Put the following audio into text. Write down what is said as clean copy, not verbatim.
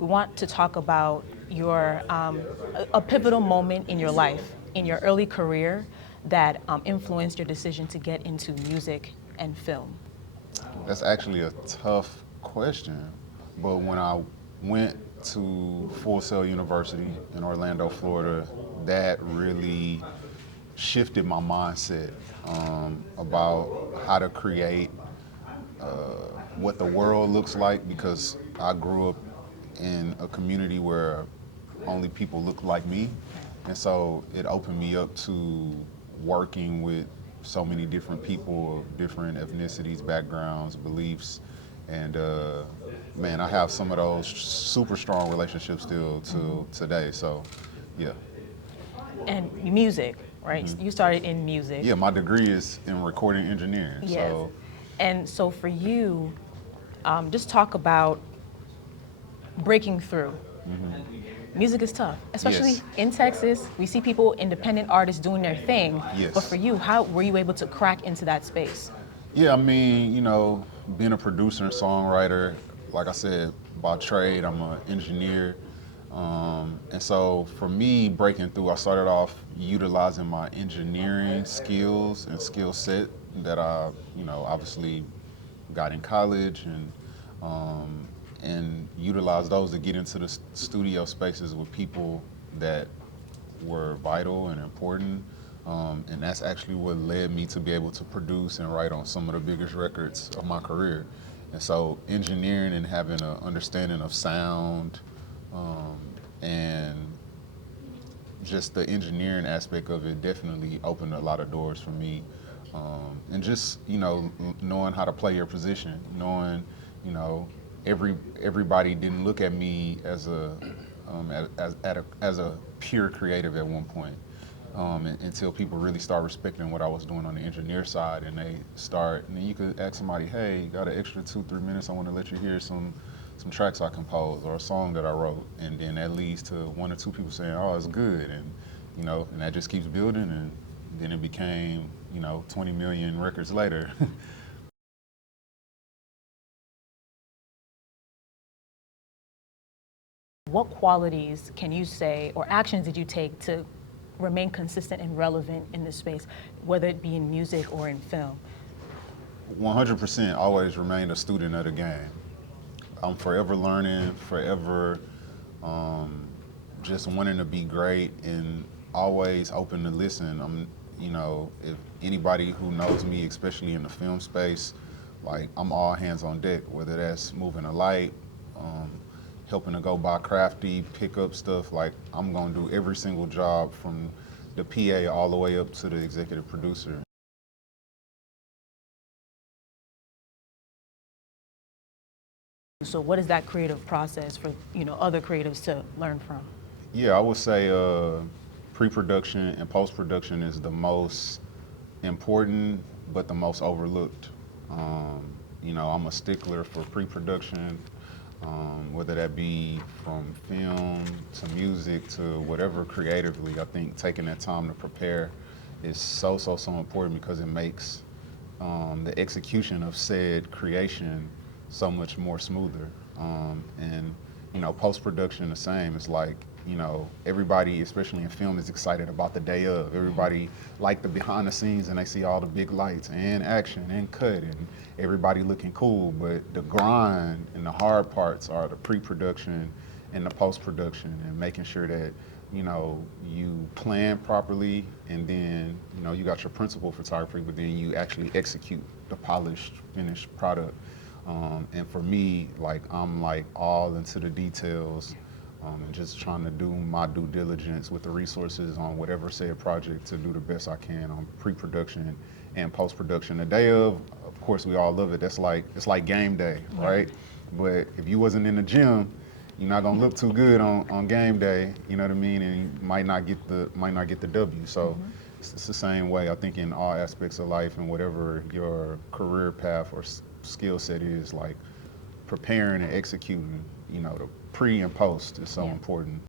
we want to talk about your a pivotal moment in your life, in your early career, that influenced your decision to get into music and film. That's actually a tough question. But when I went to Full Sail University in Orlando, Florida, that really shifted my mindset about how to create what the world looks like, because I grew up in a community where only people look like me. And so it opened me up to working with so many different people of different ethnicities, backgrounds, beliefs. And man, I have some of those super strong relationships still to today. So, yeah. And music, right? You started in music. Yeah, my degree is in recording engineering. Yes. So, And so for you, just talk about breaking through. Music is tough, especially yes. in Texas. We see people, independent artists doing their thing. Yes. But for you, how were you able to crack into that space? Yeah, I mean, being a producer and songwriter, like I said, by trade, I'm an engineer. And so for me, breaking through, I started off utilizing my engineering skills and skill set that I, obviously got in college, and utilized those to get into the studio spaces with people that were vital and important. And that's actually what led me to be able to produce and write on some of the biggest records of my career. And so engineering and having an understanding of sound, and just the engineering aspect of it definitely opened a lot of doors for me. And just, knowing how to play your position, knowing, you know, everybody didn't look at me as a pure creative at one point, until people really start respecting what I was doing on the engineer side, and and then you could ask somebody, hey, you got an extra 2-3 minutes, I want to let you hear some tracks I composed or a song that I wrote, and then that leads to 1 or 2 people saying, oh, it's good, and and that just keeps building, and then it became 20 million records later. What qualities can you say or actions did you take to remain consistent and relevant in this space, whether it be in music or in film? 100% always remain a student of the game. I'm forever learning, forever just wanting to be great, and always open to listen. If anybody who knows me, especially in the film space, like, I'm all hands on deck, whether that's moving a light, helping to go buy crafty, pick up stuff. Like, I'm gonna do every single job from the PA all the way up to the executive producer. So what is that creative process for other creatives to learn from? Yeah, I would say pre-production and post-production is the most important, but the most overlooked. I'm a stickler for pre-production, whether that be from film to music to whatever creatively. I think taking that time to prepare is so important, because it makes the execution of said creation so much more smoother. And post-production the same. It's like, everybody, especially in film, is excited about the day of. Everybody like the behind the scenes, and they see all the big lights and action and cut and everybody looking cool. But the grind and the hard parts are the pre-production and the post-production, and making sure that you plan properly, and then you got your principal photography, but then you actually execute the polished, finished product. And for me, like, I'm like all into the details, and just trying to do my due diligence with the resources on whatever said project to do the best I can on pre-production and post-production. The day of course, we all love it. It's like game day, right? But if you wasn't in the gym, you're not gonna look too good on game day. You know what I mean? And you might not get the W. So it's the same way, I think, in all aspects of life, and whatever your career path or skill set is, like, preparing and executing, the pre and post is so important.